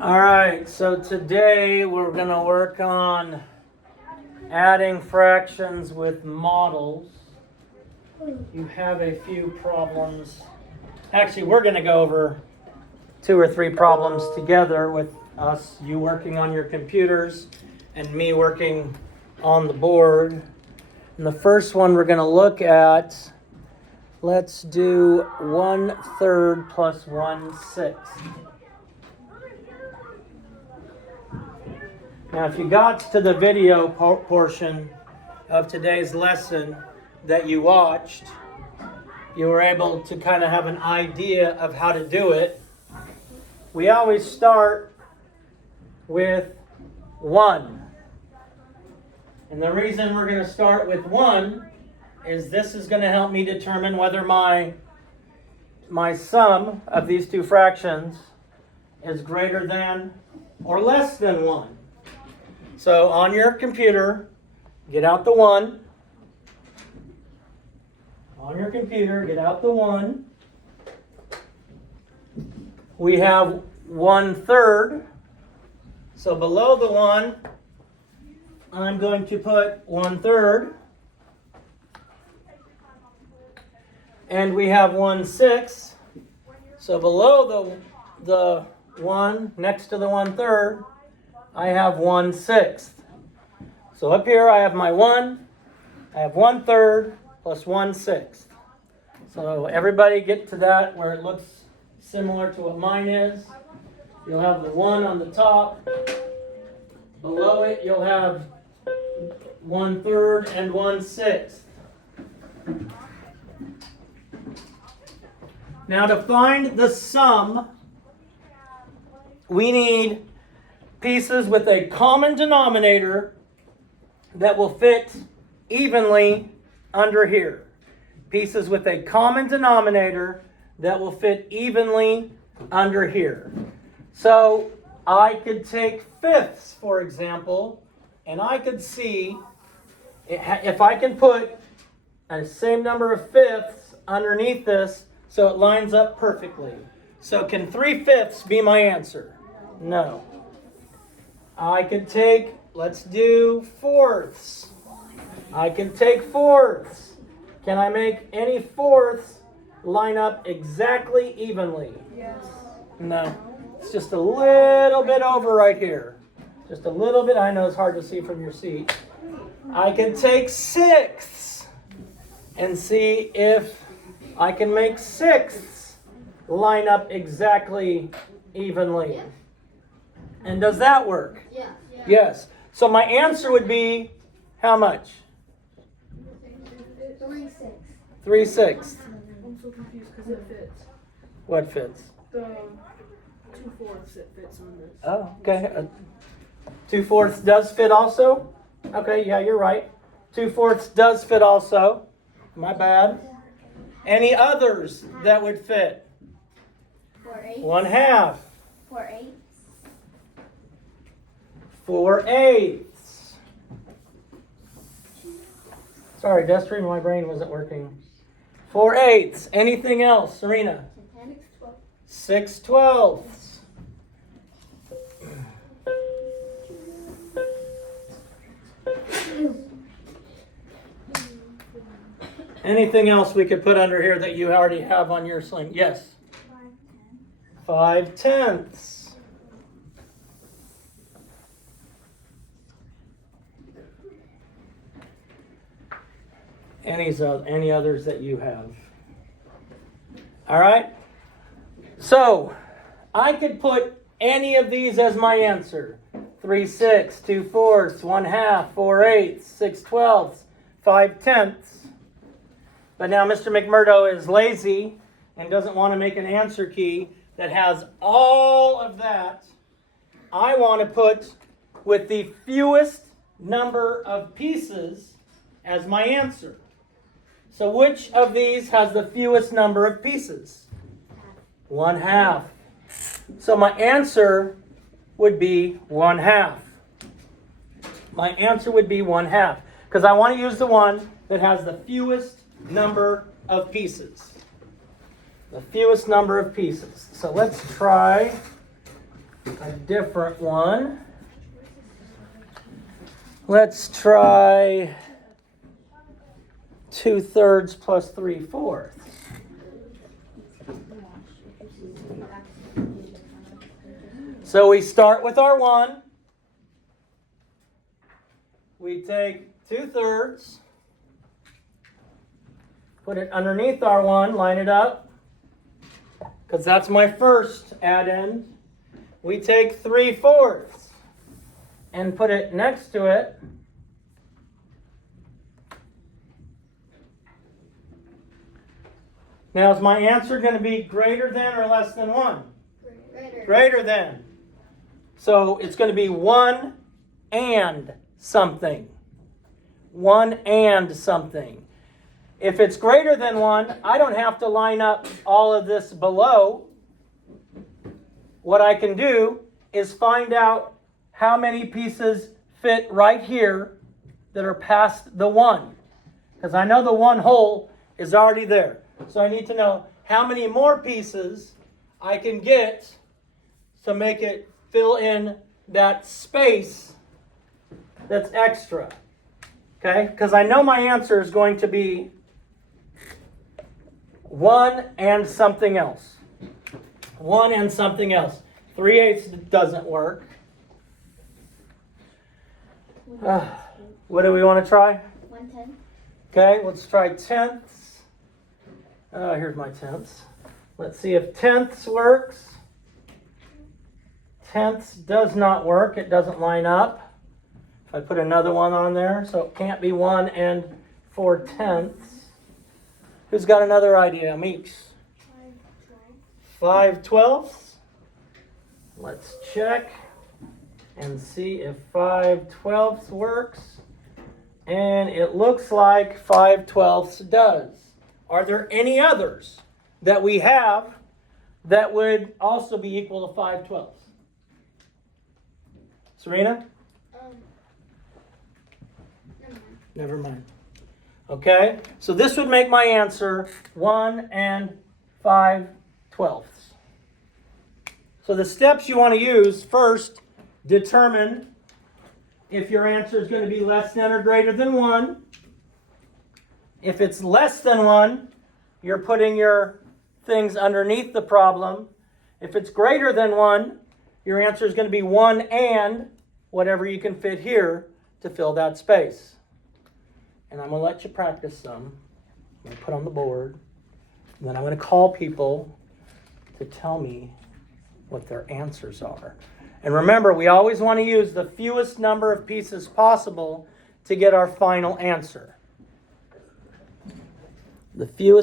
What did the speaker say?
All right, so today we're going to work on adding fractions with models. You have a few problems. Actually, we're going to go over 2 or 3 problems together with us, you working on your computers and me working on the board. And the first one we're going to look at, let's do 1/3 plus 1/6. Now, if you got to the video portion of today's lesson that you watched, you were able to kind of have an idea of how to do it. We always start with 1. And the reason we're going to start with 1 is this is going to help me determine whether my sum of these 2 fractions is greater than or less than 1. So on your computer, get out the 1. On your computer, get out the 1. We have 1/3. So below the 1, I'm going to put 1/3. And we have 1/6. So below the 1, next to the 1/3, I have 1/6. So up here I have my 1. I have 1/3 plus 1/6. So everybody get to that where it looks similar to what mine is. You'll have the 1 on the top. Below it you'll have 1/3 and 1/6. Now to find the sum, we need pieces with a common denominator that will fit evenly under here. Pieces with a common denominator that will fit evenly under here. So I could take fifths, for example, and I could see if I can put the same number of fifths underneath this so it lines up perfectly. So can 3/5 be my answer? No. I could take, let's do fourths. I can take fourths. Can I make any fourths line up exactly evenly? Yes. No. It's just a little bit over right here. Just a little bit. I know it's hard to see from your seat. I can take sixths and see if I can make sixths line up exactly evenly. And does that work? Yeah. Yes. So my answer would be how much? 3/6. 3/6. I'm so confused because it fits. What fits? The 2/4 it fits on this. Oh, okay. 2/4 does fit also? Okay, yeah, you're right. 2/4 does fit also. My bad. Any others that would fit? 4/8. 1/2. 4/8. 4/8. Sorry, Destry, my brain wasn't working. 4/8. Anything else, Serena? 6/12. Anything else we could put under here that you already have on your sling? Yes. 5/10. Any others that you have? All right. So I could put any of these as my answer. 3/6, 2/4, 1/2, 4/8, 6/12, 5/10. But now Mr. McMurdo is lazy and doesn't want to make an answer key that has all of that. I want to put with the fewest number of pieces as my answer. So which of these has the fewest number of pieces? 1/2. So my answer would be 1/2. My answer would be 1/2 because I want to use the one that has the fewest number of pieces. The fewest number of pieces. So let's try a different one. Let's try 2/3 plus 3/4. So we start with our 1. We take 2/3, put it underneath our 1, line it up, because that's my first add-end. We take 3/4 and put it next to it. Now, is my answer going to be greater than or less than 1? Greater than. So it's going to be 1 and something. 1 and something. If it's greater than 1, I don't have to line up all of this below. What I can do is find out how many pieces fit right here that are past the 1. Because I know the 1 hole is already there. So I need to know how many more pieces I can get to make it fill in that space that's extra. Okay? Because I know my answer is going to be 1 and something else. 1 and something else. 3/8 doesn't work. What do we want to try? 1/10. Okay, let's try tenths. Here's my tenths. Let's see if tenths works. Tenths does not work. It doesn't line up. If I put another 1 on there, so it can't be 1 and 4/10. Who's got another idea? Meeks. 5/12. Let's check and see if 5/12 works. And it looks like 5/12 does. Are there any others that we have that would also be equal to 5/12? Serena? Never mind. Okay, so this would make my answer 1 and 5/12. So the steps you want to use: first, determine if your answer is going to be less than or greater than 1. If it's less than 1, you're putting your things underneath the problem. If it's greater than 1, your answer is going to be 1 and whatever you can fit here to fill that space. And I'm going to let you practice some. I'm going to put on the board. And then I'm going to call people to tell me what their answers are. And remember, we always want to use the fewest number of pieces possible to get our final answer. The fewest